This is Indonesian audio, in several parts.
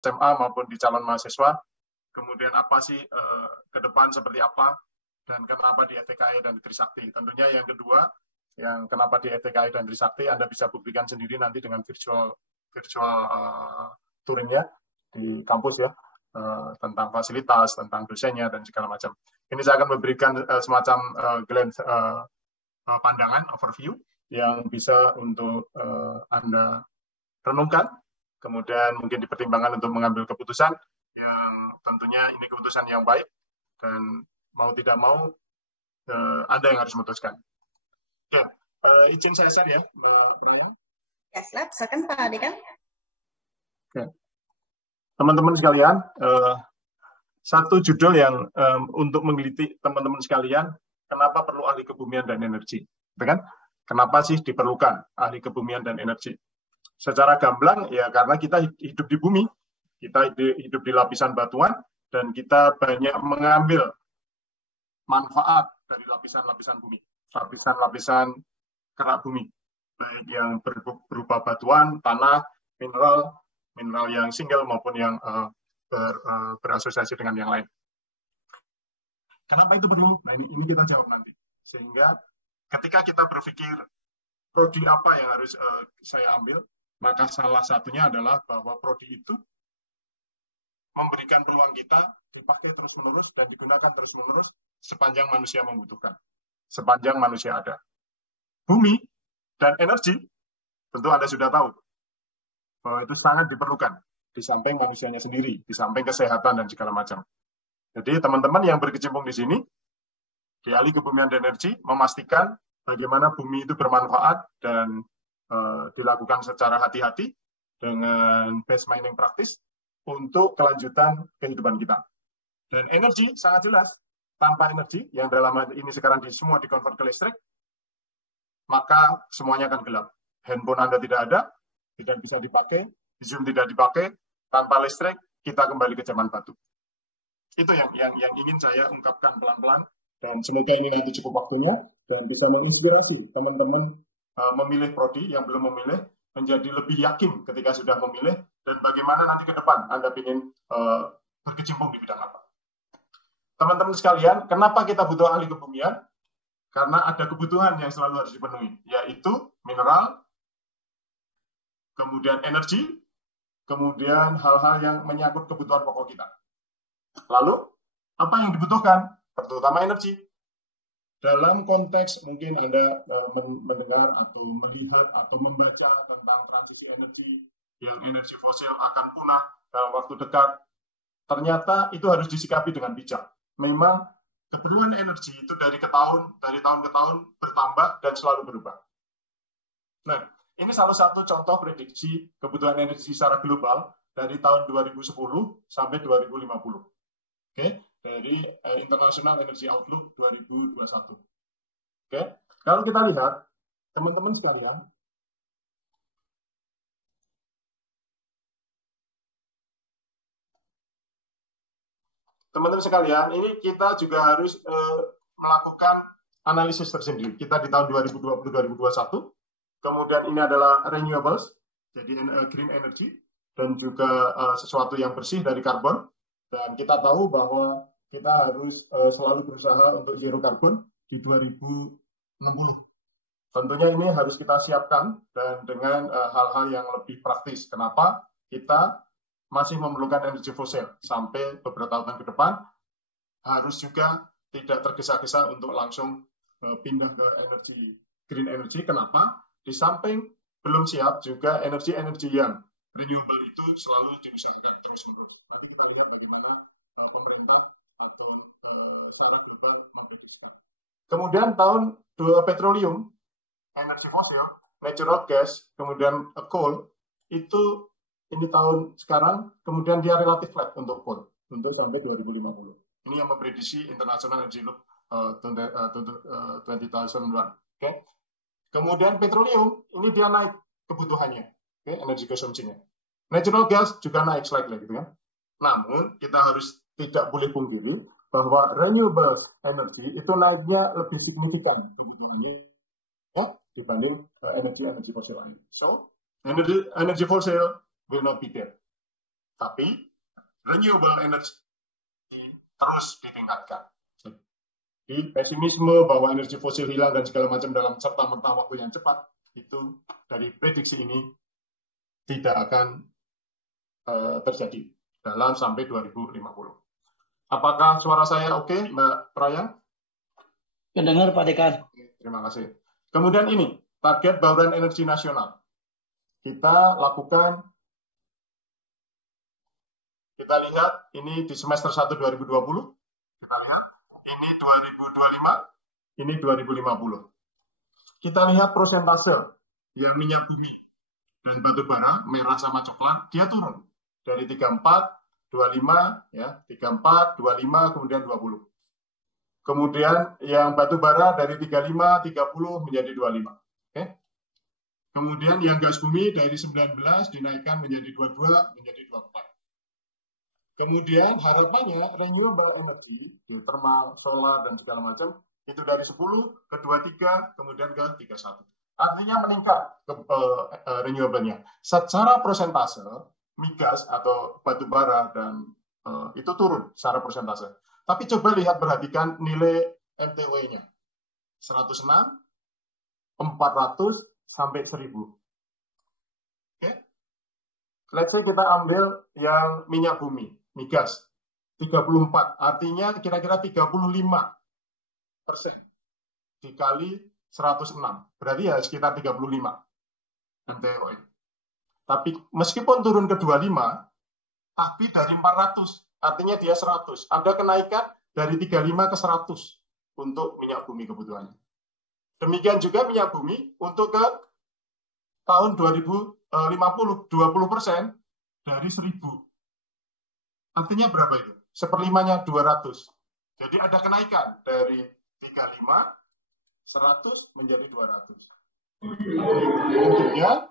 SMA maupun di calon mahasiswa. Kemudian apa sih ke depan seperti apa dan kenapa di FTKI dan di Trisakti. Tentunya yang kedua, yang kenapa di FTKI dan Trisakti Anda bisa buktikan sendiri nanti dengan virtual touringnya di kampus ya, tentang fasilitas, tentang dosennya dan segala macam. Ini saya akan memberikan semacam glance pandangan overview yang bisa untuk Anda renungkan, kemudian mungkin dipertimbangkan untuk mengambil keputusan yang tentunya ini keputusan yang baik dan mau tidak mau Anda yang harus memutuskan. Oke, izin saya share ya, Mbak Penayang. Ya, silakan Pak Dekan. Oke. Teman-teman sekalian, satu judul yang untuk menggelitik teman-teman sekalian, kenapa perlu ahli kebumian dan energi? Kan? Kenapa sih diperlukan ahli kebumian dan energi? Secara gamblang, ya karena kita hidup di bumi, kita hidup di lapisan batuan, dan kita banyak mengambil manfaat dari lapisan-lapisan bumi, lapisan-lapisan kerak bumi, baik yang berupa batuan, tanah, mineral yang single maupun yang berasosiasi dengan yang lain. Kenapa itu perlu? Nah ini kita jawab nanti. Sehingga ketika kita berpikir prodi apa yang harus saya ambil, maka salah satunya adalah bahwa prodi itu memberikan peluang kita dipakai terus-menerus dan digunakan terus-menerus sepanjang manusia membutuhkan, sepanjang manusia ada. Bumi dan energi, tentu Anda sudah tahu, bahwa itu sangat diperlukan, di samping manusianya sendiri, di samping kesehatan dan segala macam. Jadi teman-teman yang berkecimpung di sini, di ahli kebumian dan energi, memastikan bagaimana bumi itu bermanfaat dan dilakukan secara hati-hati dengan base mining praktis untuk kelanjutan kehidupan kita. Dan energi sangat jelas, tanpa energi, yang dalam hal ini sekarang semua dikonvert ke listrik, maka semuanya akan gelap. Handphone Anda tidak ada, tidak bisa dipakai, Zoom tidak dipakai, tanpa listrik, kita kembali ke zaman batu. Itu yang ingin saya ungkapkan pelan-pelan, dan semoga ini nanti cukup waktunya, dan bisa menginspirasi teman-teman memilih prodi yang belum memilih, menjadi lebih yakin ketika sudah memilih, dan bagaimana nanti ke depan Anda ingin berkecimpung di bidang apa. Teman-teman sekalian, kenapa kita butuh ahli kebumian? Karena ada kebutuhan yang selalu harus dipenuhi, yaitu mineral, kemudian energi, kemudian hal-hal yang menyangkut kebutuhan pokok kita. Lalu, apa yang dibutuhkan? Terutama energi. Dalam konteks mungkin Anda mendengar atau melihat atau membaca tentang transisi energi, yang energi fosil akan punah dalam waktu dekat, ternyata itu harus disikapi dengan bijak. Memang keperluan energi itu dari tahun ke tahun bertambah dan selalu berubah. Nah, ini salah satu contoh prediksi kebutuhan energi secara global dari tahun 2010 sampai 2050. Oke, dari International Energy Outlook 2021. Oke, kalau kita lihat, teman-teman sekalian, ini kita juga harus melakukan analisis tersendiri. Kita di tahun 2020-2021, kemudian ini adalah renewables, jadi green energy, dan juga sesuatu yang bersih dari karbon. Dan kita tahu bahwa kita harus selalu berusaha untuk zero carbon di 2060. Tentunya ini harus kita siapkan dan dengan hal-hal yang lebih praktis. Kenapa? Kita masih memerlukan energi fosil sampai beberapa tahun ke depan, harus juga tidak tergesa-gesa untuk langsung pindah ke green energy. Kenapa? Di samping belum siap juga energi-energi yang renewable itu selalu diusahakan terus-menerus. Nanti kita lihat bagaimana pemerintah atau secara global memprediksikan. Kemudian tahun petroleum, energi fosil, natural gas, kemudian coal, itu ini tahun sekarang, kemudian dia relatif flat untuk coal, untuk sampai 2050. Ini yang memprediksi International Energy Look 2001. Okay? Kemudian petroleum, ini dia naik kebutuhannya, okay? Energi konsumsinya. Natural gas juga naik slightly, gitu kan. Namun, kita harus tidak boleh pungkiri bahwa renewable energy itu naiknya lebih signifikan kebutuhannya ya, dibanding energi fosil lain. So, energy fosil will not be there. Tapi renewable energy terus ditingkatkan. Jadi pesimisme bahwa energi fosil hilang dan segala macam dalam serta-merta waktu yang cepat, itu dari prediksi ini tidak akan terjadi dalam sampai 2050. Apakah suara saya oke, Mbak Praya? Kedengar Pak Dekan. Terima kasih. Kemudian ini, target bauran energi nasional. Kita lakukan, kita lihat ini di semester 1 2020, kita lihat ini 2025, ini 2050. Kita lihat persentase yang minyak bumi dan batu bara, merah sama coklat, dia turun dari 34, 25, ya, 34, 25, kemudian 20. Kemudian yang batu bara dari 35, 30 menjadi 25. Oke. Kemudian yang gas bumi dari 19 dinaikkan menjadi 22, menjadi 24. Kemudian harapannya renewable energy, geothermal, solar, dan segala macam, itu dari 10 ke 23, kemudian ke 31. Artinya meningkat ke renewable-nya. Secara persentase, migas atau batu bara dan itu turun secara persentase. Tapi coba lihat, perhatikan nilai MTOE-nya. 106, 400, sampai 1000. Oke? Let's say kita ambil yang minyak bumi, migas. 34, artinya kira-kira 35% dikali 106. Berarti ya sekitar 35 MTOE. Tapi meskipun turun ke 25, tapi dari 400, artinya dia 100. Ada kenaikan dari 35 ke 100 untuk minyak bumi kebutuhannya. Demikian juga minyak bumi untuk ke tahun 2050, 20% dari 1000. Artinya berapa itu? Seperlimanya 200. Jadi ada kenaikan dari 35, 100 menjadi 200. Tentunya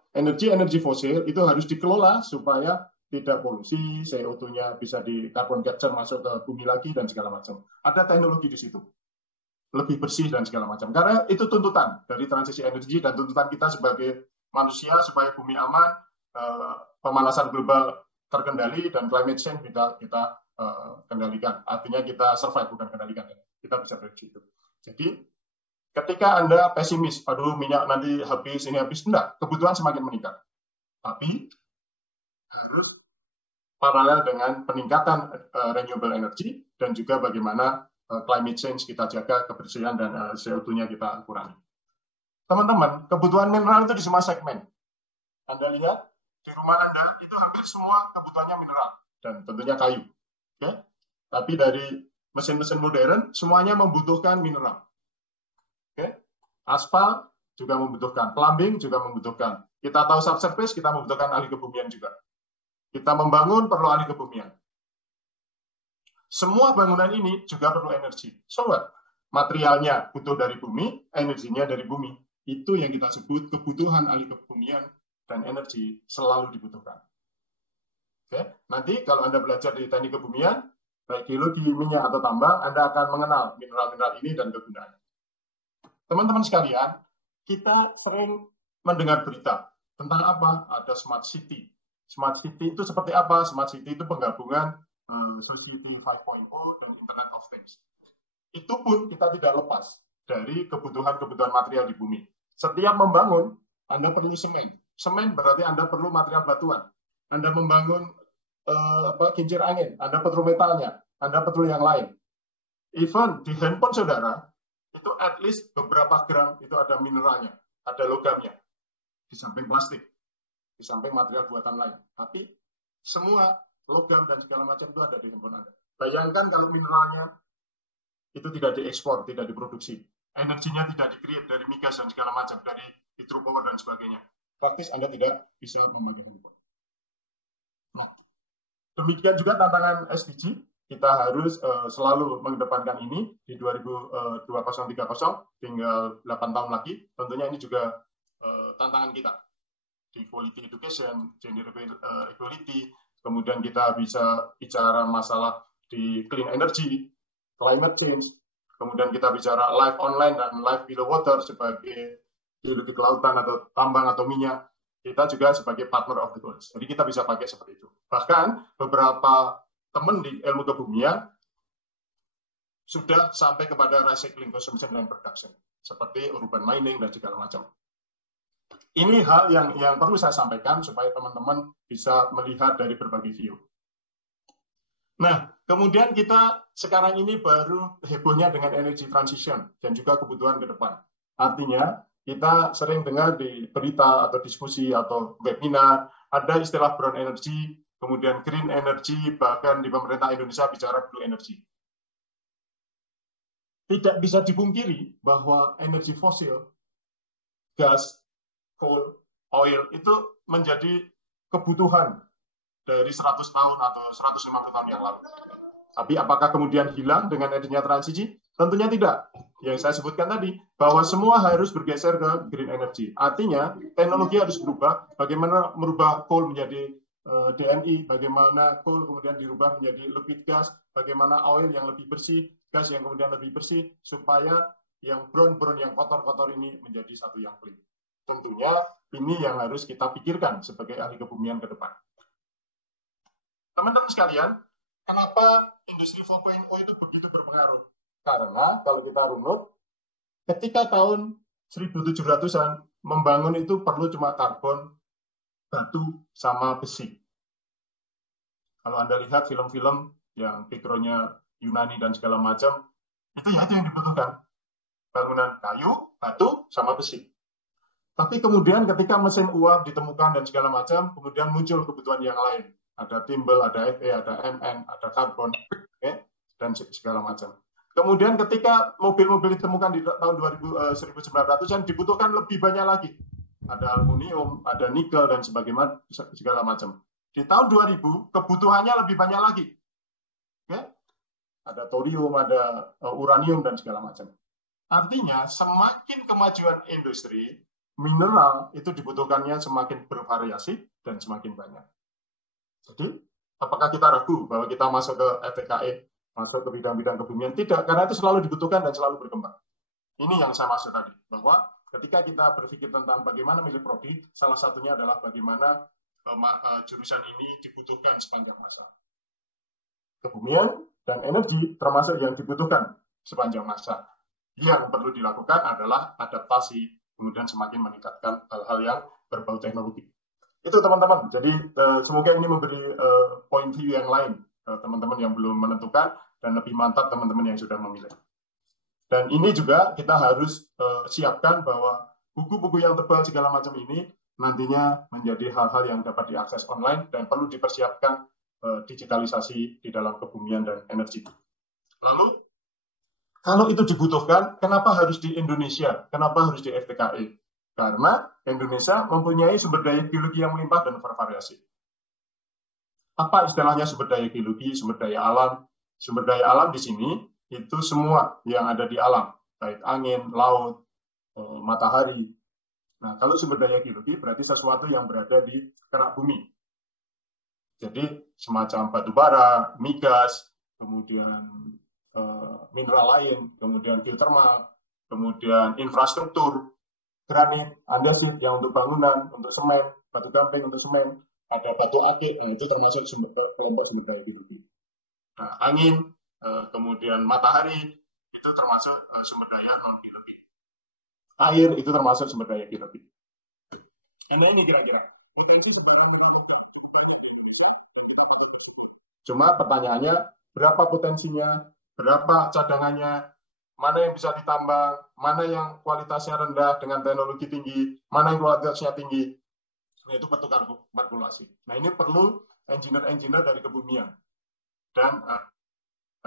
energi fosil itu harus dikelola supaya tidak polusi, CO2-nya bisa di carbon capture masuk ke bumi lagi dan segala macam. Ada teknologi di situ. Lebih bersih dan segala macam. Karena itu tuntutan dari transisi energi dan tuntutan kita sebagai manusia supaya bumi aman, pemanasan global terkendali dan climate change kita kendalikan. Artinya kita survive, bukan kendalikan. Kita bisa prediksi itu. Jadi ketika Anda pesimis, aduh minyak nanti habis, ini habis, enggak, kebutuhan semakin meningkat. Tapi harus paralel dengan peningkatan renewable energy dan juga bagaimana climate change kita jaga, kebersihan dan CO2-nya kita kurangi. Teman-teman, kebutuhan mineral itu di semua segmen. Anda lihat, di rumah Anda itu hampir semua kebutuhannya mineral. Dan tentunya kayu. Okay? Tapi dari mesin-mesin modern, semuanya membutuhkan mineral. Okay? Aspal juga membutuhkan. Plumbing juga membutuhkan. Kita tahu subsurface, kita membutuhkan ahli kebumian juga. Kita membangun, perlu ahli kebumian. Semua bangunan ini juga perlu energi. So what? Materialnya butuh dari bumi, energinya dari bumi. Itu yang kita sebut kebutuhan ahli kebumian dan energi selalu dibutuhkan. Oke? Nanti kalau Anda belajar di teknik kebumian, baik geologi, minyak atau tambang, Anda akan mengenal mineral-mineral ini dan kegunaannya. Teman-teman sekalian, kita sering mendengar berita tentang apa? Ada smart city. Smart city itu seperti apa? Smart city itu penggabungan Society 5.0 dan Internet of Things. Itu pun kita tidak lepas dari kebutuhan-kebutuhan material di bumi. Setiap membangun, Anda perlu semen. Semen berarti Anda perlu material batuan. Anda membangun kincir angin, Anda perlu metalnya, Anda perlu yang lain. Even di handphone saudara, itu at least beberapa gram itu ada mineralnya, ada logamnya. Di samping plastik, di samping material buatan lain. Tapi semua logam dan segala macam itu ada di handphone Anda. Bayangkan kalau mineralnya itu tidak diekspor, tidak diproduksi. Energinya tidak di-create dari migas dan segala macam, dari hydropower dan sebagainya. Praktis Anda tidak bisa memakai handphone. Nah, demikian juga tantangan SDG. Kita harus selalu mengedepankan ini di 2030, tinggal 8 tahun lagi. Tentunya ini juga tantangan kita. Di quality education, gender equality, kemudian kita bisa bicara masalah di clean energy, climate change, kemudian kita bicara life online dan life below water sebagai geologi kelautan atau tambang atau minyak, kita juga sebagai partner of the goals. Jadi kita bisa pakai seperti itu. Bahkan beberapa teman di ilmu kebumian sudah sampai kepada recycling, consumption, dan production, seperti urban mining dan segala macam. Ini hal yang perlu saya sampaikan supaya teman-teman bisa melihat dari berbagai view. Nah, kemudian kita sekarang ini baru hebohnya dengan energy transition dan juga kebutuhan ke depan. Artinya, kita sering dengar di berita atau diskusi atau webinar, ada istilah brown energy, kemudian green energy, bahkan di pemerintah Indonesia bicara blue energy. Tidak bisa dipungkiri bahwa energi fosil, gas, coal, oil, itu menjadi kebutuhan dari 100 tahun atau 150 tahun yang lalu. Tapi apakah kemudian hilang dengan adanya transisi? Tentunya tidak. Yang saya sebutkan tadi, bahwa semua harus bergeser ke green energy. Artinya, teknologi harus berubah, bagaimana merubah coal menjadi DNI, bagaimana coal kemudian dirubah menjadi liquid gas, bagaimana oil yang lebih bersih, gas yang kemudian lebih bersih, supaya yang brown-brown, yang kotor-kotor ini menjadi satu yang clean. Tentunya ini yang harus kita pikirkan sebagai ahli kebumian ke depan. Teman-teman sekalian, kenapa industri 4.0 itu begitu berpengaruh? Karena kalau kita runut, ketika tahun 1700-an membangun itu perlu cuma karbon, batu, sama besi. Kalau Anda lihat film-film yang background-nya Yunani dan segala macam, itu ya itu yang dibutuhkan. Bangunan kayu, batu, sama besi. Tapi kemudian ketika mesin uap ditemukan dan segala macam, kemudian muncul kebutuhan yang lain. Ada timbel, ada Fe, ada Mn, ada karbon, dan segala macam. Kemudian ketika mobil-mobil ditemukan di tahun 1900-an, dibutuhkan lebih banyak lagi. Ada aluminium, ada nikel, dan sebagainya, segala macam. Di tahun 2000, kebutuhannya lebih banyak lagi. Ada thorium, ada uranium, dan segala macam. Artinya, semakin kemajuan industri, mineral itu dibutuhkannya semakin bervariasi dan semakin banyak. Jadi, apakah kita ragu bahwa kita masuk ke FTKE, masuk ke bidang-bidang kebumian? Tidak, karena itu selalu dibutuhkan dan selalu berkembang. Ini yang saya maksud tadi, bahwa ketika kita berpikir tentang bagaimana milih prodi, salah satunya adalah bagaimana jurusan ini dibutuhkan sepanjang masa. Kebumian dan energi termasuk yang dibutuhkan sepanjang masa. Yang perlu dilakukan adalah adaptasi, kemudian semakin meningkatkan hal-hal yang berbau teknologi. Itu teman-teman. Jadi semoga ini memberi point view yang lain teman-teman yang belum menentukan dan lebih mantap teman-teman yang sudah memilih. Dan ini juga kita harus siapkan bahwa buku-buku yang tebal segala macam ini nantinya menjadi hal-hal yang dapat diakses online dan perlu dipersiapkan digitalisasi di dalam kebumian dan energi. Lalu kalau itu dibutuhkan, kenapa harus di Indonesia? Kenapa harus di FTKE? Karena Indonesia mempunyai sumber daya geologi yang melimpah dan bervariasi. Apa istilahnya sumber daya geologi, sumber daya alam? Sumber daya alam di sini itu semua yang ada di alam, baik angin, laut, matahari. Nah, kalau sumber daya geologi berarti sesuatu yang berada di kerak bumi. Jadi semacam batu bara, migas, kemudian mineral lain, kemudian geotermal, kemudian infrastruktur, granit, andesit yang untuk bangunan, untuk semen, batu gamping untuk semen, ada batu akik, itu termasuk kelompok sumber daya geologi. Nah, angin, kemudian matahari, itu termasuk sumber daya non-geologi. Air, itu termasuk sumber daya geologi. Ini kira-kira. Kita isi sebarang Cuma pertanyaannya, berapa potensinya, berapa cadangannya, mana yang bisa ditambang, mana yang kualitasnya rendah dengan teknologi tinggi, mana yang kualitasnya tinggi. Nah, itu pertukar kalkulasi. Nah, ini perlu engineer-engineer dari kebumian dan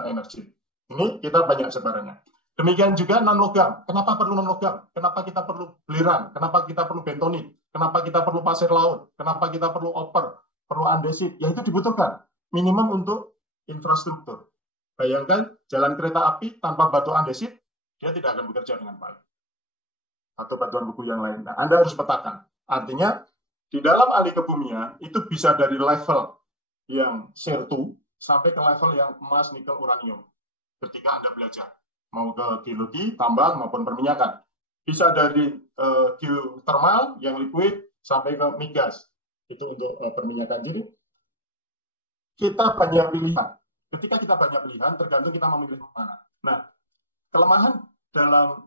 energi. Ini kita banyak sebarannya. Demikian juga non-logam. Kenapa perlu non-logam? Kenapa kita perlu belerang? Kenapa kita perlu bentonit? Kenapa kita perlu pasir laut? Kenapa kita perlu oper? Perlu andesit? Ya, itu dibutuhkan. Minimum untuk infrastruktur. Bayangkan jalan kereta api tanpa batu andesit, dia tidak akan bekerja dengan baik. Atau batuan buku yang lain. Nah, Anda harus petakan. Artinya, di dalam ahli kebumian, itu bisa dari level yang SER2 sampai ke level yang emas, nikel, uranium. Ketika Anda belajar. Mau ke geologi, tambang, maupun perminyakan. Bisa dari geothermal, yang liquid, sampai ke migas. Itu untuk perminyakan. Jadi kita banyak pilihan. Ketika kita banyak pilihan, tergantung kita memilih mana. Nah, kelemahan dalam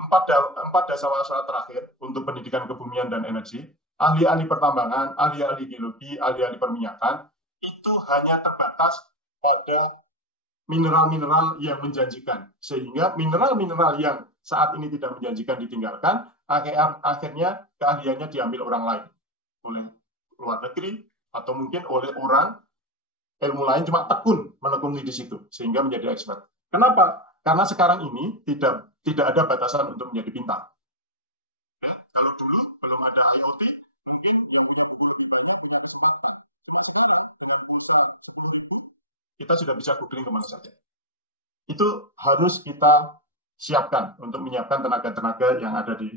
empat dasar terakhir untuk pendidikan kebumian dan energi, ahli-ahli pertambangan, ahli-ahli geologi, ahli-ahli perminyakan, itu hanya terbatas pada mineral-mineral yang menjanjikan. Sehingga mineral-mineral yang saat ini tidak menjanjikan ditinggalkan, akhirnya keahliannya diambil orang lain. Oleh luar negeri, atau mungkin oleh orang ilmu lain cuma menekuni di situ, sehingga menjadi expert. Kenapa? Karena sekarang ini tidak ada batasan untuk menjadi pintar. Kalau dulu belum ada IoT, mungkin yang punya buku lebih banyak punya kesempatan. Cuma sekarang dengan pulsa 10.000, kita sudah bisa googling kemana saja. Itu harus kita siapkan untuk menyiapkan tenaga-tenaga yang ada di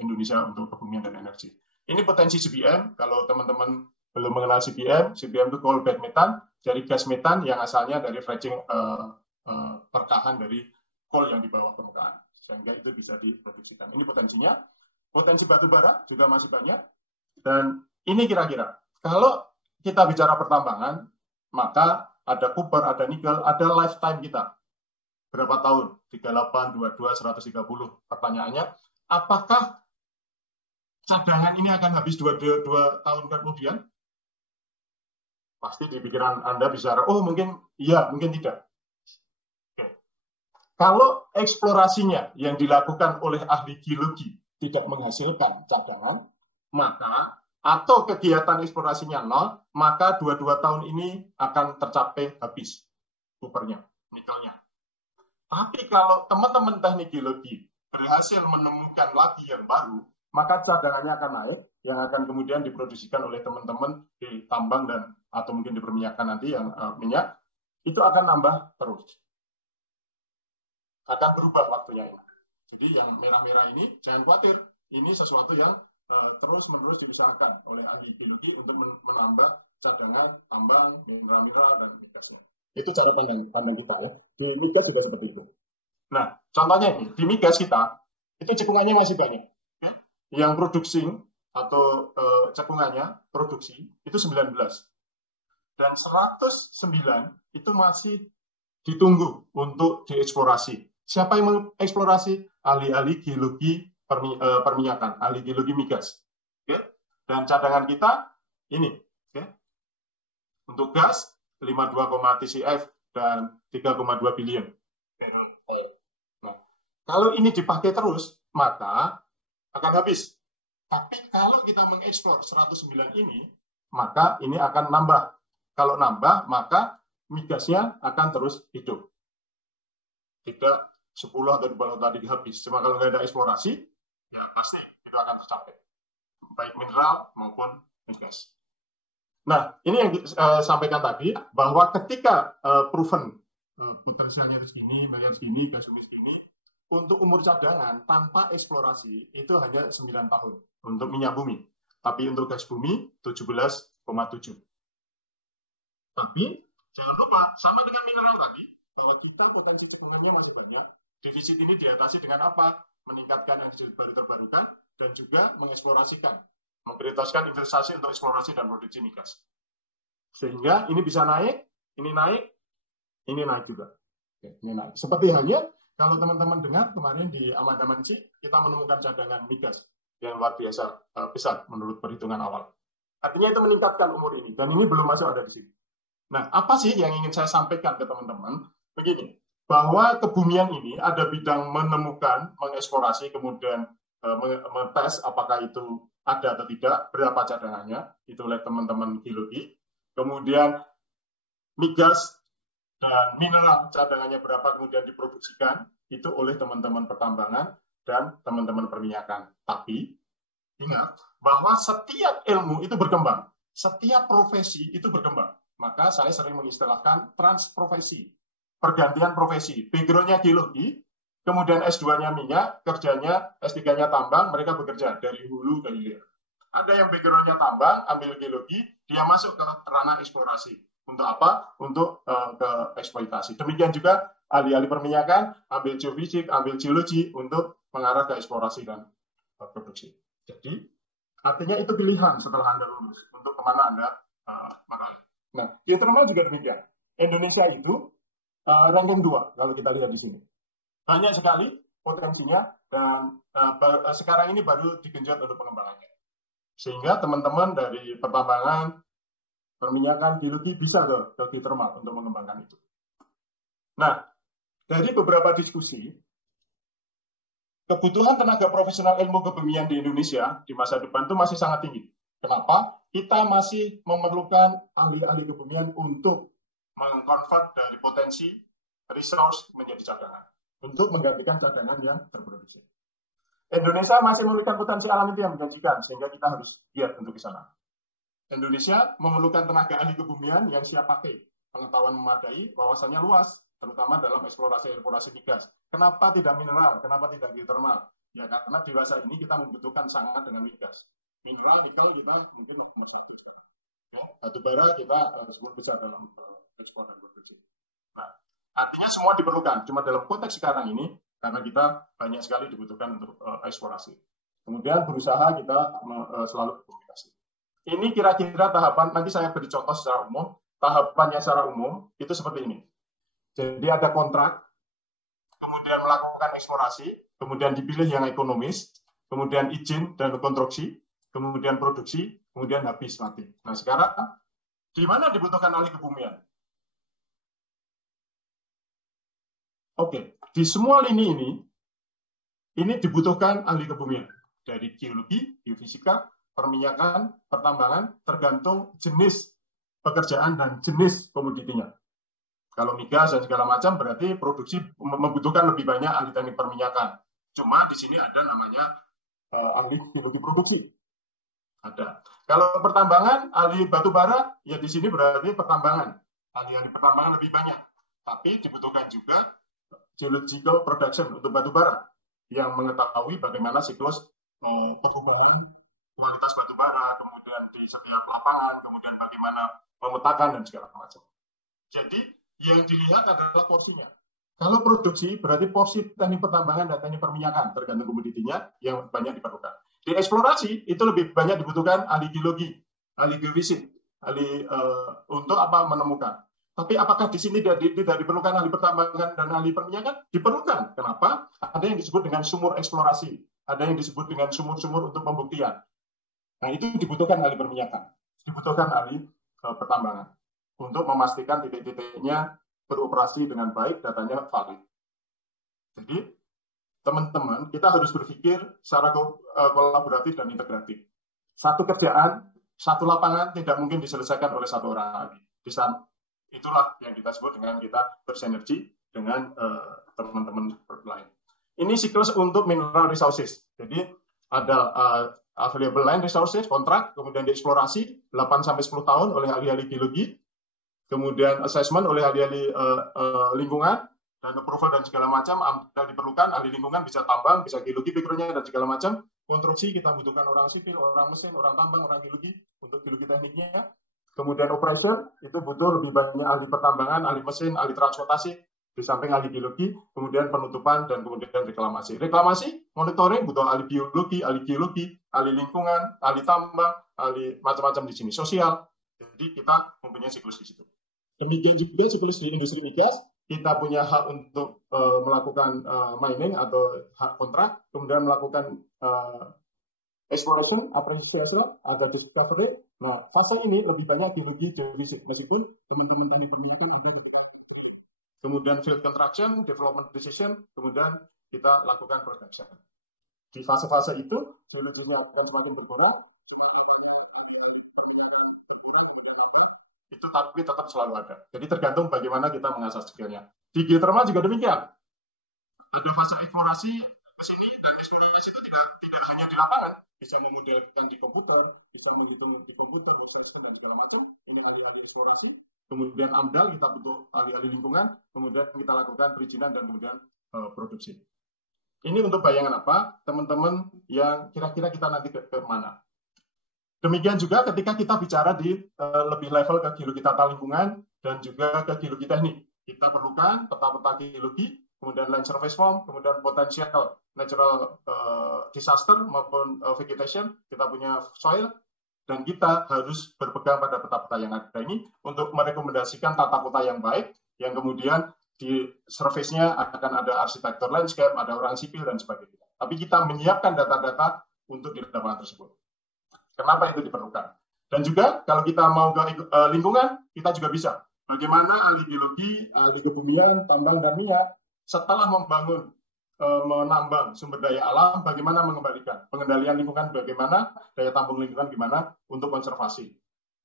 Indonesia untuk kebumian dan energi. Ini potensi CBM. Kalau teman-teman belum mengenal CBM itu coal bed methane, dari gas metan yang asalnya dari fracking perkahan dari coal yang di bawah permukaan, sehingga itu bisa diproduksikan. Ini potensinya. Potensi batu bara juga masih banyak. Dan ini kira-kira, kalau kita bicara pertambangan, maka ada copper, ada nikel, ada lifetime kita. Berapa tahun? 38, 22, 130. Pertanyaannya, apakah cadangan ini akan habis 2 tahun kemudian? Pasti di pikiran Anda bisa, oh mungkin iya, mungkin tidak. Oke. Kalau eksplorasinya yang dilakukan oleh ahli geologi tidak menghasilkan cadangan, maka atau kegiatan eksplorasinya nol, maka 2 tahun ini akan tercapai habis coppernya, nikelnya. Tapi kalau teman-teman teknik geologi berhasil menemukan lagi yang baru, maka cadangannya akan naik, yang akan kemudian diproduksikan oleh teman-teman di tambang dan atau mungkin di perminyakan nanti yang minyak, itu akan nambah terus. Akan berubah waktunya ini. Jadi yang merah-merah ini, jangan khawatir, ini sesuatu yang terus-menerus diusahakan oleh ahli geologi untuk menambah cadangan tambang, mineral-mineral, dan migasnya. Itu cara pandang kita ya. Di migas juga seperti itu. Nah, contohnya ini, di migas kita, itu cekungannya masih banyak. Yang produksi atau cekungannya, produksi, itu 19. Dan 109 itu masih ditunggu untuk dieksplorasi. Siapa yang mengeksplorasi? Ahli-ahli geologi perminyakan, ahli geologi migas. Okay? Dan cadangan kita ini. Okay? Untuk gas, 52, TCF dan 3,2 bilion. Nah, kalau ini dipakai terus, maka akan habis. Tapi kalau kita mengeksplor 109 ini, maka ini akan nambah. Kalau nambah, maka migasnya akan terus hidup. Tidak 10 atau 20 tahun tadi habis. Cuma kalau nggak ada eksplorasi, ya pasti itu akan tercapai. Baik mineral maupun migas. Nah, ini yang sampaikan tadi, bahwa ketika proven potensialnya segini, bayar segini, gas segini, untuk umur cadangan tanpa eksplorasi itu hanya 9 tahun untuk minyak bumi. Tapi untuk gas bumi 17,7. Tapi jangan lupa, sama dengan mineral tadi, bahwa kita potensi cekungannya masih banyak. Defisit ini diatasi dengan apa? Meningkatkan energi baru terbarukan dan juga mengeksplorasikan, memprioritaskan investasi untuk eksplorasi dan produksi migas. Sehingga ini bisa naik, ini naik juga. Oke, ini naik. Seperti halnya kalau teman-teman dengar kemarin di Amandaman C, kita menemukan cadangan migas yang luar biasa besar menurut perhitungan awal. Artinya itu meningkatkan umur ini, dan ini belum masuk ada di sini. Nah, apa sih yang ingin saya sampaikan ke teman-teman? Begini, bahwa kebumian ini ada bidang menemukan, mengeksplorasi, kemudian mengetes apakah itu ada atau tidak, berapa cadangannya, itu oleh teman-teman geologi. Kemudian migas dan mineral cadangannya berapa kemudian diproduksikan, itu oleh teman-teman pertambangan dan teman-teman perminyakan. Tapi ingat bahwa setiap ilmu itu berkembang, setiap profesi itu berkembang. Maka saya sering mengistilahkan transprofesi, pergantian profesi. Background-nya geologi, kemudian S2-nya minyak, kerjanya S3-nya tambang, mereka bekerja dari hulu ke hilir. Ada yang background-nya tambang, ambil geologi, dia masuk ke ranah eksplorasi. Untuk apa? Untuk ke eksploitasi. Demikian juga ahli-ahli perminyakan, ambil geofisik, ambil geologi untuk mengarah ke eksplorasi dan produksi. Jadi Artinya itu pilihan setelah Anda lulus untuk kemana Anda meralih. Nah, geothermal juga demikian. Indonesia itu ranking 2 kalau kita lihat di sini. Banyak sekali potensinya dan sekarang ini baru digenjot untuk pengembangannya. Sehingga teman-teman dari pertambangan, perminyakan, geologi bisa ke geothermal untuk mengembangkan itu. Nah, dari beberapa diskusi, kebutuhan tenaga profesional ilmu kebumian di Indonesia di masa depan itu masih sangat tinggi. Kenapa? Kita masih memerlukan ahli-ahli kebumian untuk mengkonvert dari potensi resource menjadi cadangan untuk menggantikan cadangan yang terproduksi. Indonesia masih memiliki potensi alam itu yang menjanjikan, sehingga kita harus giat untuk ke sana. Indonesia memerlukan tenaga ahli kebumian yang siap pakai, pengetahuan memadai, wawasannya luas, terutama dalam eksplorasi migas. Kenapa tidak mineral? Kenapa tidak geothermal? Ya karena di masa ini kita membutuhkan sangat dengan migas. Mineral, nikel kita mungkin nomor 1. Ya, batu bara kita sebut besar dalam ekspor dan produksi. Nah, artinya semua diperlukan. Cuma dalam konteks sekarang ini, karena kita banyak sekali dibutuhkan untuk eksplorasi. Kemudian berusaha kita selalu berkomunikasi. Ini kira-kira tahapan, nanti saya beri contoh secara umum, tahapannya secara umum itu seperti ini. Jadi ada kontrak, kemudian melakukan eksplorasi, kemudian dipilih yang ekonomis, kemudian izin dan konstruksi, kemudian produksi, kemudian habis mati. Nah sekarang, di mana dibutuhkan ahli kebumian? Oke, di semua lini ini dibutuhkan ahli kebumian. Dari geologi, geofisika, perminyakan, pertambangan, tergantung jenis pekerjaan dan jenis komoditinya. Kalau migas dan segala macam berarti produksi membutuhkan lebih banyak ahli teknik perminyakan. Cuma di sini ada namanya ahli geologi produksi. Ada. Kalau pertambangan, ahli batu bara, ya di sini berarti pertambangan. Ahli-ahli pertambangan lebih banyak. Tapi dibutuhkan juga geological production untuk batu bara yang mengetahui bagaimana siklus perubahan kualitas batu bara, kemudian di setiap lapangan, kemudian bagaimana memetakan dan segala macam. Jadi yang dilihat adalah porsinya. Kalau produksi berarti porsi teknik pertambangan dan teknik perminyakan tergantung komoditinya yang banyak diperlukan. Di eksplorasi itu lebih banyak dibutuhkan ahli geologi, ahli geofisik, ahli untuk apa menemukan. Tapi apakah di sini tidak diperlukan ahli pertambangan dan ahli perminyakan? Diperlukan. Kenapa? Ada yang disebut dengan sumur eksplorasi, ada yang disebut dengan sumur-sumur untuk pembuktian. Nah, itu dibutuhkan ahli perminyakan, dibutuhkan ahli pertambangan untuk memastikan titik-titiknya beroperasi dengan baik, datanya valid. Jadi, teman-teman, kita harus berpikir secara kolaboratif dan integratif. Satu kerjaan, satu lapangan tidak mungkin diselesaikan oleh satu orang ahli. Itulah yang kita sebut dengan kita bersinergi dengan teman-teman lain. Ini siklus untuk mineral resources. Jadi, ada available land resources, kontrak, kemudian dieksplorasi 8-10 tahun oleh ahli-ahli geologi, kemudian assessment oleh ahli-ahli lingkungan, dan approval dan segala macam, AMDAL diperlukan, ahli lingkungan bisa tambang, bisa geologi background-nya dan segala macam, konstruksi kita butuhkan orang sipil, orang mesin, orang tambang, orang geologi, untuk geologi tekniknya, kemudian operation, itu butuh lebih banyak ahli pertambangan, ahli mesin, ahli transportasi, di samping ahli geologi, kemudian penutupan, dan kemudian reklamasi. Reklamasi, monitoring, butuh ahli biologi, ahli geologi, ahli lingkungan, ahli tambang, ahli macam-macam di sini, sosial. Jadi kita mempunyai siklus di situ. Demikian juga siklus di industri migas, kita punya hak untuk melakukan mining atau hak kontrak, kemudian melakukan exploration, appreciation, ada discovery. Nah, fase ini lebih banyak geologi, geofisik, meskipun teman-teman ini kemudian field construction, development decision, kemudian kita lakukan production. Di fase-fase itu, geologinya akan semakin berkurang, itu tapi tetap selalu ada. Jadi tergantung bagaimana kita mengasah skillnya. Di geothermal juga demikian. Ada fase eksplorasi ke sini, dan eksplorasi itu tidak hanya di lapangan, bisa memodelkan di komputer, bisa menghitung di komputer, dan segala macam. Ini ahli-ahli eksplorasi. Kemudian AMDAL, kita butuh ahli-ahli lingkungan, kemudian kita lakukan perizinan dan kemudian produksi. Ini untuk bayangan apa? Teman-teman yang kira-kira kita nanti ke mana? Demikian juga ketika kita bicara di lebih level ke geologi tata lingkungan dan juga ke geologi teknik. Kita perlukan peta-peta geologi, kemudian land surface form, kemudian potensial natural disaster maupun vegetation, kita punya soil, dan kita harus berpegang pada peta-peta yang ada ini untuk merekomendasikan tata kota yang baik, yang kemudian di surface-nya akan ada arsitektur landscape, ada orang sipil, dan sebagainya. Tapi kita menyiapkan data-data untuk di lapangan tersebut. Kenapa itu diperlukan? Dan juga kalau kita mau ke lingkungan, kita juga bisa. Bagaimana ahli geologi, ahli kebumian, tambang, dan minyak, setelah membangun, menambang sumber daya alam, bagaimana mengembalikan. Pengendalian lingkungan bagaimana, daya tampung lingkungan gimana untuk konservasi,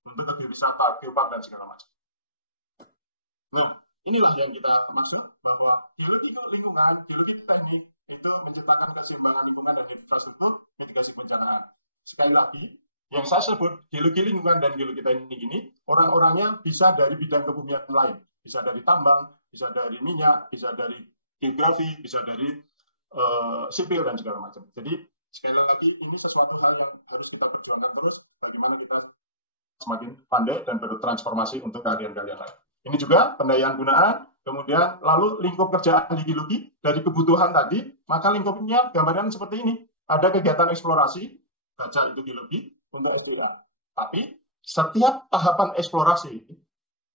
untuk geowisata, geopark, dan segala macam. Nah, inilah yang kita maksud bahwa geologi lingkungan, geologi teknik itu menciptakan keseimbangan lingkungan dan infrastruktur mitigasi bencana. Sekali lagi, yang saya sebut geologi lingkungan dan geologi teknik ini orang-orangnya bisa dari bidang kebumian lain, bisa dari tambang, bisa dari minyak, bisa dari geografi, bisa dari sipil dan segala macam. Jadi sekali lagi ini sesuatu hal yang harus kita perjuangkan terus, bagaimana kita semakin pandai dan bertransformasi untuk keahlian-keahlian lain. Ini juga pendayaan gunaan, kemudian lalu lingkup kerja ahli geologi dari kebutuhan tadi, maka lingkupnya gambaran seperti ini. Ada kegiatan eksplorasi, baca itu geologi untuk SDA. Tapi setiap tahapan eksplorasi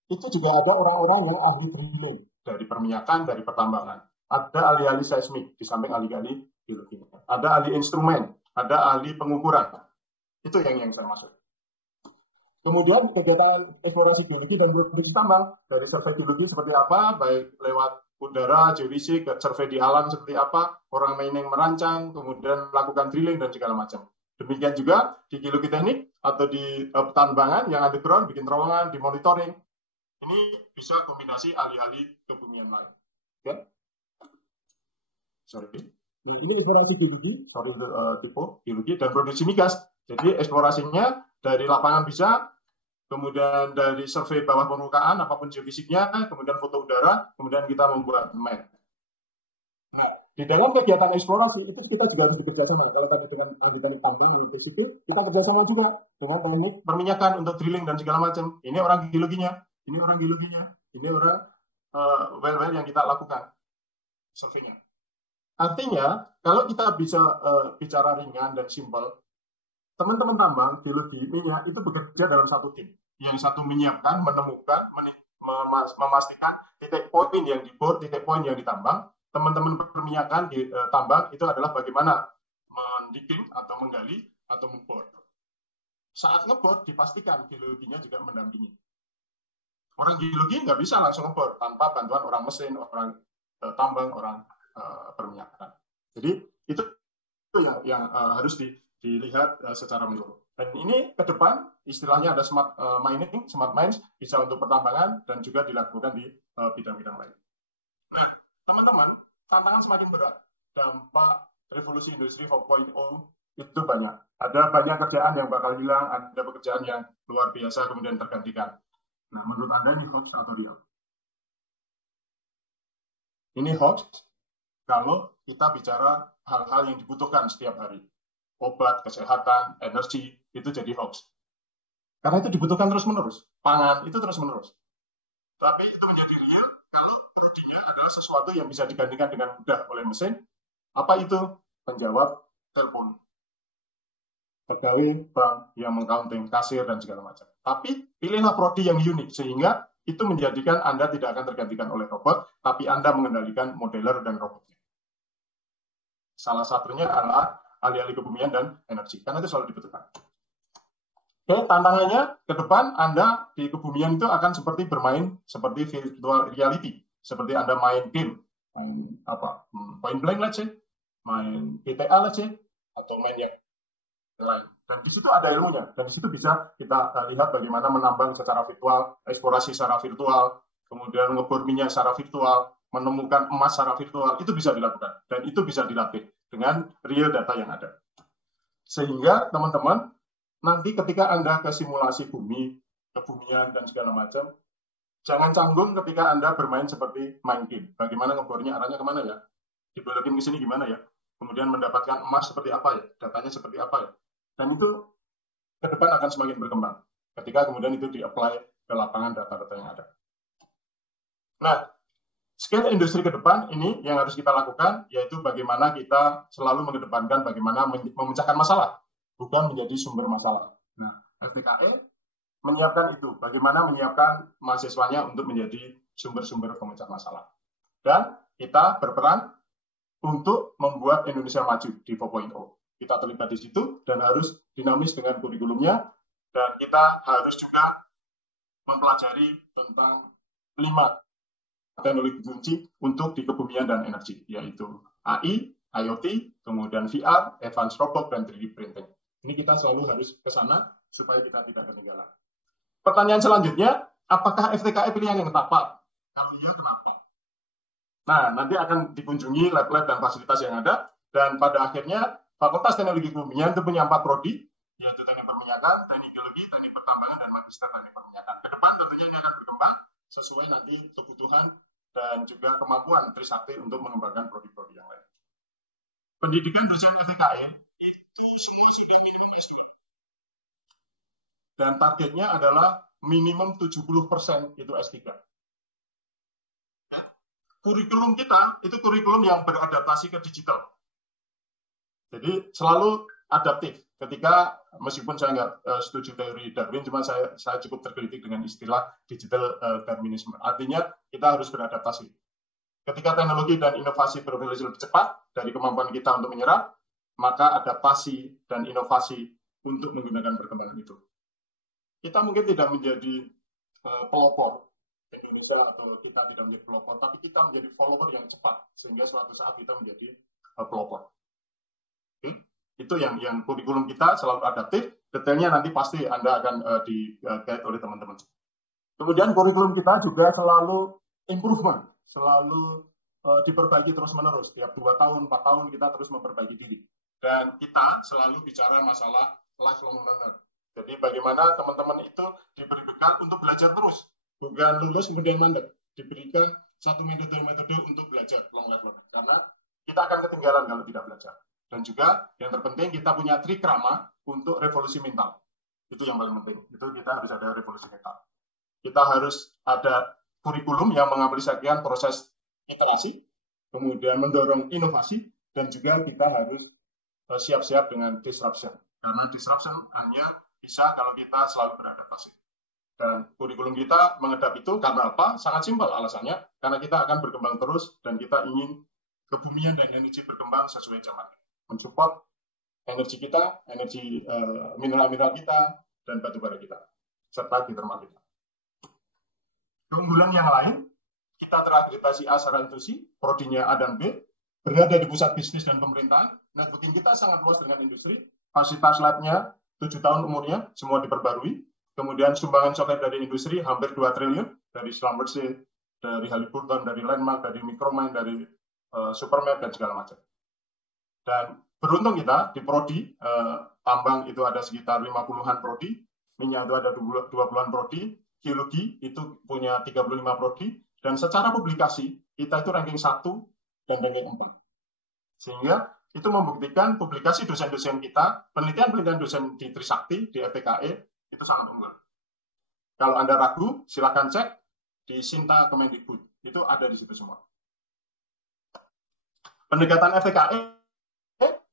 itu juga ada orang-orang yang ahli berhubung dari perminyakan, dari pertambangan. Ada ahli-ahli seismik di samping ahli-ahli geologi. Ada ahli instrumen, ada ahli pengukuran. Itu yang termasuk. Kemudian kegiatan eksplorasi geologi dan geologi tambang dari survei geologi seperti apa, baik lewat udara, geofisik, survei di alam seperti apa, orang mining merancang, kemudian melakukan drilling dan segala macam. Demikian juga di geologi teknik atau di tambangan yang underground, bikin terowongan, di monitoring. Ini bisa kombinasi ahli-ahli kebumian lain. Okay? Sorry. Ini eksplorasi geologi, tipe geologi dan produksi migas. Jadi eksplorasinya dari lapangan bisa, kemudian dari survei bawah permukaan, apapun geofisiknya, kemudian foto udara, kemudian kita membuat map. Nah, di dalam kegiatan eksplorasi itu kita juga harus bekerja sama. Kalau tadi dengan ahli teknik tambang, untuk sipil, kita kerjasama juga dengan teknik perminyakan untuk drilling dan segala macam. Ini orang geologinya, ini orang geologinya, ini orang well yang kita lakukan surveinya. Artinya, kalau kita bisa bicara ringan dan simpel, teman-teman tambang, geologi, minyak itu bekerja dalam satu tim. Yang satu menyiapkan, menemukan, memastikan titik poin yang dibor, titik poin yang ditambang. Teman-teman perminyakan di tambang itu adalah bagaimana mendigging atau menggali atau membor. Saat ngebor, dipastikan geologinya juga mendampingi. Orang geologi nggak bisa langsung ngebor tanpa bantuan orang mesin, orang tambang, orang perminyakan. Jadi itu yang harus dilihat secara menyeluruh. Dan ini ke depan istilahnya ada smart mining, smart mines bisa untuk pertambangan dan juga dilakukan di bidang-bidang lain. Nah, teman-teman, tantangan semakin berat. Dampak revolusi industri 4.0 itu banyak. Ada banyak kerjaan yang bakal hilang, ada pekerjaan yang luar biasa kemudian tergantikan. Nah, menurut Anda ini hoax atau real? Ini hoax kalau kita bicara hal-hal yang dibutuhkan setiap hari. Obat, kesehatan, energi, itu jadi hoax. Karena itu dibutuhkan terus-menerus. Pangan, itu terus-menerus. Tapi itu menjadi real kalau prodinya adalah sesuatu yang bisa digantikan dengan mudah oleh mesin. Apa itu? Penjawab telepon. Pegawai bank yang mengcounting, kasir, dan segala macam. Tapi pilihlah prodi yang unik, sehingga itu menjadikan Anda tidak akan tergantikan oleh robot, tapi Anda mengendalikan modeler dan robotnya. Salah satunya adalah ahli-ahli kebumian dan energi, karena itu selalu dibutuhkan. Oke, tantangannya ke depan Anda di kebumian itu akan seperti bermain seperti virtual reality, seperti Anda main game, main apa, point blank let's say, main GTA let's say, atau main yang lain. Dan di situ ada ilmunya, dan di situ bisa kita lihat bagaimana menambang secara virtual, eksplorasi secara virtual, kemudian ngebor minyak secara virtual, menemukan emas secara virtual, itu bisa dilakukan. Dan itu bisa dilatih dengan real data yang ada. Sehingga teman-teman, nanti ketika Anda ke simulasi bumi, kebumian, dan segala macam, jangan canggung ketika Anda bermain seperti main game. Bagaimana ngebornya, arahnya kemana ya? Dibelokin ke sini gimana ya? Kemudian mendapatkan emas seperti apa ya? Datanya seperti apa ya? Dan itu ke depan akan semakin berkembang. Ketika kemudian itu di-apply ke lapangan data-data yang ada. Nah, skill industri ke depan ini yang harus kita lakukan, yaitu bagaimana kita selalu mengedepankan bagaimana memecahkan masalah, bukan menjadi sumber masalah. Nah, FTKE menyiapkan itu, bagaimana menyiapkan mahasiswanya untuk menjadi sumber-sumber pemecah masalah. Dan kita berperan untuk membuat Indonesia maju di 4.0. Kita terlibat di situ dan harus dinamis dengan kurikulumnya, dan kita harus juga mempelajari tentang 5 teknologi kunci untuk di kebumian dan energi, yaitu AI, IoT, kemudian VR, advanced robot, dan 3D printing. Ini kita selalu harus ke sana supaya kita tidak ketinggalan. Pertanyaan selanjutnya, apakah FTKE pilihan yang tepat? Kalau iya, kenapa? Nah, nanti akan dikunjungi lab-lab dan fasilitas yang ada, dan pada akhirnya Fakultas Teknologi Kebumian itu punya 4 prodi, yaitu teknik perminyakan, teknik geologi, teknik pertambangan, dan magister teknik perminyakan. Ke depan tentunya ini akan berkembang sesuai nanti kebutuhan dan juga kemampuan Trisakti untuk mengembangkan prodi-prodi yang lain. Pendidikan dosen FTKE itu semua sudah minimum S2. Dan targetnya adalah minimum 70% itu S3. Kurikulum kita itu kurikulum yang beradaptasi ke digital. Jadi selalu adaptif. Ketika meskipun saya nggak setuju teori Darwin, cuma saya cukup tergelitik dengan istilah digital darwinisme. Artinya kita harus beradaptasi. Ketika teknologi dan inovasi berevolusi lebih cepat dari kemampuan kita untuk menyerap, maka adaptasi dan inovasi untuk menggunakan perkembangan itu. Kita mungkin tidak menjadi pelopor Indonesia, atau kita tidak menjadi pelopor, tapi kita menjadi follower yang cepat sehingga suatu saat kita menjadi pelopor. Oke? Itu yang kurikulum kita selalu adaptif. Detailnya nanti pasti Anda akan di-guide oleh teman-teman. Kemudian kurikulum kita juga selalu improvement, selalu diperbaiki terus-menerus. Tiap 2 tahun, 4 tahun kita terus memperbaiki diri. Dan kita selalu bicara masalah lifelong learner. Jadi bagaimana teman-teman itu diberi bekal untuk belajar terus. Bukan lulus kemudian mandek. Diberikan satu metode untuk belajar long life learning. Karena kita akan ketinggalan kalau tidak belajar. Dan juga yang terpenting kita punya trikrama untuk revolusi mental. Itu yang paling penting. Itu kita harus ada revolusi mental. Kita harus ada kurikulum yang mengaplikasikan proses iterasi, kemudian mendorong inovasi, dan juga kita harus siap-siap dengan disruption. Karena disruption hanya bisa kalau kita selalu beradaptasi. Dan kurikulum kita mengedap itu karena apa? Sangat simpel alasannya. Karena kita akan berkembang terus dan kita ingin kebumian dan energi berkembang sesuai zaman. Mensupport energi kita, energi mineral-mineral kita, dan batu bara kita, serta geothermal kita. Keunggulan yang lain, kita terakreditasi A secara institusi, prodinya A dan B, berada di pusat bisnis dan pemerintahan, networking kita sangat luas dengan industri, fasilitas labnya 7 tahun umurnya, semua diperbarui, kemudian sumbangan software dari industri hampir 2 triliun, dari Schlumberger, dari Halliburton, dari Landmark, dari Micromine, dari Supermap, dan segala macam. Dan beruntung kita di prodi, tambang itu ada sekitar 50-an prodi, minyak itu ada 20-an prodi, geologi itu punya 35 prodi, dan secara publikasi kita itu ranking 1 dan ranking 4. Sehingga itu membuktikan publikasi dosen-dosen kita, penelitian-penelitian dosen di Trisakti, di FTKE, itu sangat unggul. Kalau Anda ragu, silakan cek di Sinta Kemendikbud, itu ada di situ semua. Pendekatan FTKE,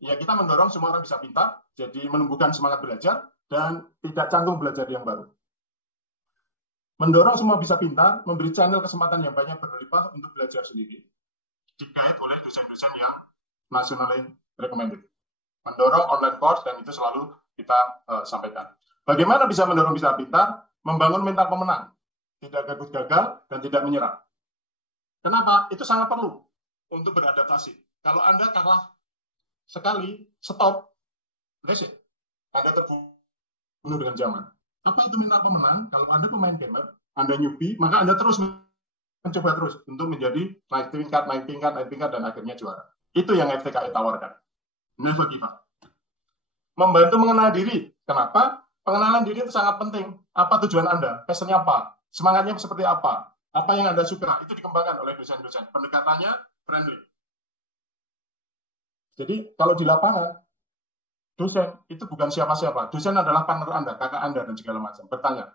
ya kita mendorong semua orang bisa pintar, jadi menumbuhkan semangat belajar, dan tidak canggung belajar yang baru. Mendorong semua bisa pintar, memberi channel kesempatan yang banyak berlimpah untuk belajar sendiri, dikait oleh dosen-dosen yang nationally recommended. Mendorong online course, dan itu selalu kita sampaikan. Bagaimana bisa mendorong bisa pintar? Membangun mental pemenang, tidak gagal gagal, dan tidak menyerah. Kenapa? Itu sangat perlu untuk beradaptasi. Kalau Anda kalah sekali, stop, that's it. Anda terbunuh dengan zaman. Apa itu mental pemenang? Kalau Anda pemain gamer, Anda newbie, maka Anda terus mencoba terus untuk menjadi naik tingkat, dan akhirnya juara. Itu yang FTKE tawarkan. Never give up. Membantu mengenal diri. Kenapa? Pengenalan diri itu sangat penting. Apa tujuan Anda? Passionnya apa? Semangatnya seperti apa? Apa yang Anda suka? Itu dikembangkan oleh dosen-dosen. Pendekatannya friendly. Jadi kalau di lapangan, dosen itu bukan siapa-siapa. Dosen adalah partner Anda, kakak Anda, dan segala macam. Bertanya.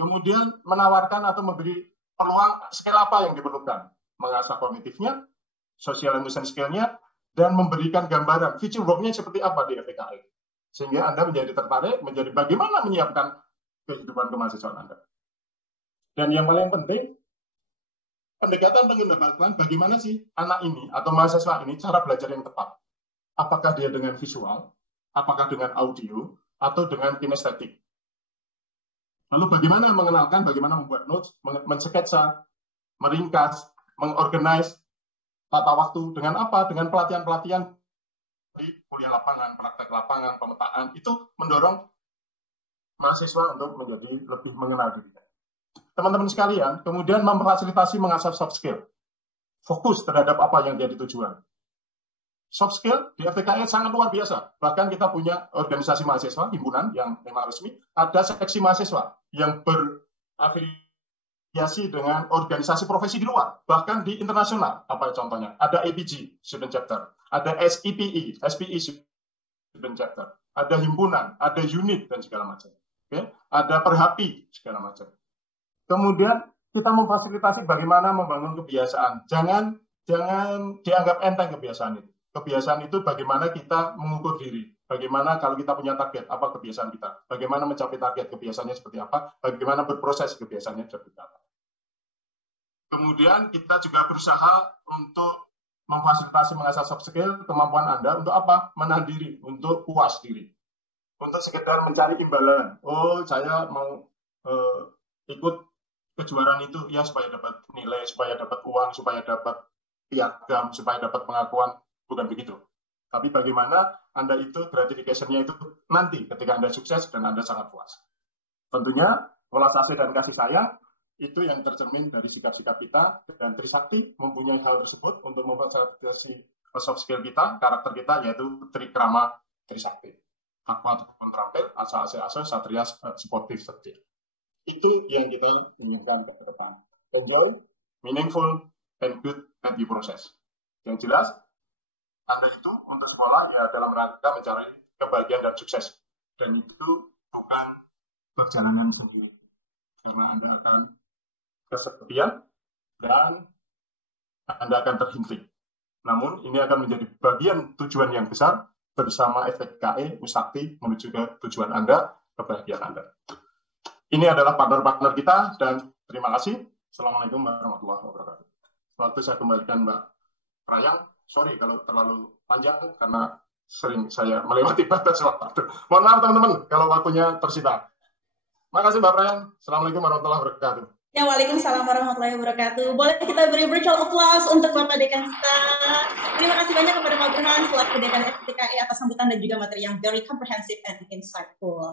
Kemudian menawarkan atau memberi peluang skill apa yang diperlukan. mengasah kognitifnya, social emotion skill-nya, dan memberikan gambaran future work-nya seperti apa di FTKI. Sehingga Anda menjadi tertarik, menjadi bagaimana menyiapkan kehidupan kemahasiswaan Anda. Dan yang paling penting, pendekatan pengendalian bagaimana sih anak ini atau mahasiswa ini cara belajar yang tepat. Apakah dia dengan visual, apakah dengan audio, atau dengan kinestetik. Lalu bagaimana mengenalkan, bagaimana membuat notes, mensketsa, meringkas, mengorganize tata waktu, dengan apa? Dengan pelatihan-pelatihan di kuliah lapangan, praktek lapangan, pemetaan, itu mendorong mahasiswa untuk menjadi lebih mengenal diri. Teman-teman sekalian, kemudian memfasilitasi mengasah soft skill. Fokus terhadap apa yang jadi tujuan. Soft skill di FTKI sangat luar biasa. Bahkan kita punya organisasi mahasiswa, himpunan yang memang resmi, ada seksi mahasiswa yang berafiliasi dengan organisasi profesi di luar, bahkan di internasional. Apa contohnya? Ada APG, Student Chapter. Ada SEPE, SPE Student Chapter. Ada himpunan, ada unit, dan segala macam. Oke? Ada perhapi, segala macam. Kemudian kita memfasilitasi bagaimana membangun kebiasaan. Jangan dianggap enteng kebiasaan itu. Kebiasaan itu bagaimana kita mengukur diri. Bagaimana kalau kita punya target, apa kebiasaan kita. Bagaimana mencapai target, kebiasaannya seperti apa. Bagaimana berproses kebiasaannya seperti apa. Kemudian kita juga berusaha untuk memfasilitasi mengasah soft skill, kemampuan Anda untuk apa? Menahan diri, untuk puas diri. Untuk sekedar mencari imbalan. Oh, saya mau ikut kejuaraan itu ya supaya dapat nilai, supaya dapat uang, supaya dapat piagam, supaya dapat pengakuan. Bukan begitu. Tapi bagaimana Anda itu gratification-nya itu nanti ketika Anda sukses dan Anda sangat puas. Tentunya welas asih dan kasih sayang itu yang tercermin dari sikap-sikap kita, dan Trisakti mempunyai hal tersebut untuk memfasilitasi soft skill kita, karakter kita, yaitu Trikrama Trisakti. Takwa, terampil, asa, satria, sportif, setia. Itu yang kita inginkan ke depan. Enjoy, meaningful, and good at the process. Yang jelas, Anda itu untuk sekolah ya dalam rangka mencari kebahagiaan dan sukses. Dan itu bukan perjalanan sendiri. Karena Anda akan kesepian dan Anda akan terhimpit. Namun ini akan menjadi bagian tujuan yang besar bersama FTKI, Usakti menuju ke tujuan Anda, kebahagiaan Anda. Ini adalah partner-partner kita dan terima kasih. Assalamualaikum warahmatullahi wabarakatuh. Waktu saya kembalikan Mbak Prayang. Sorry kalau terlalu panjang karena sering saya melewati batas waktu. Mohon maaf teman-teman kalau waktunya tersita. Makasih Mbak Prayang. Assalamualaikum warahmatullahi wabarakatuh. Ya, waalaikumsalam warahmatullahi wabarakatuh. Boleh kita beri virtual applause untuk Bapak Dekan kita. Terima kasih banyak kepada Pak Burhan selaku Dekan FTKI atas sambutan dan juga materi yang very comprehensive and insightful.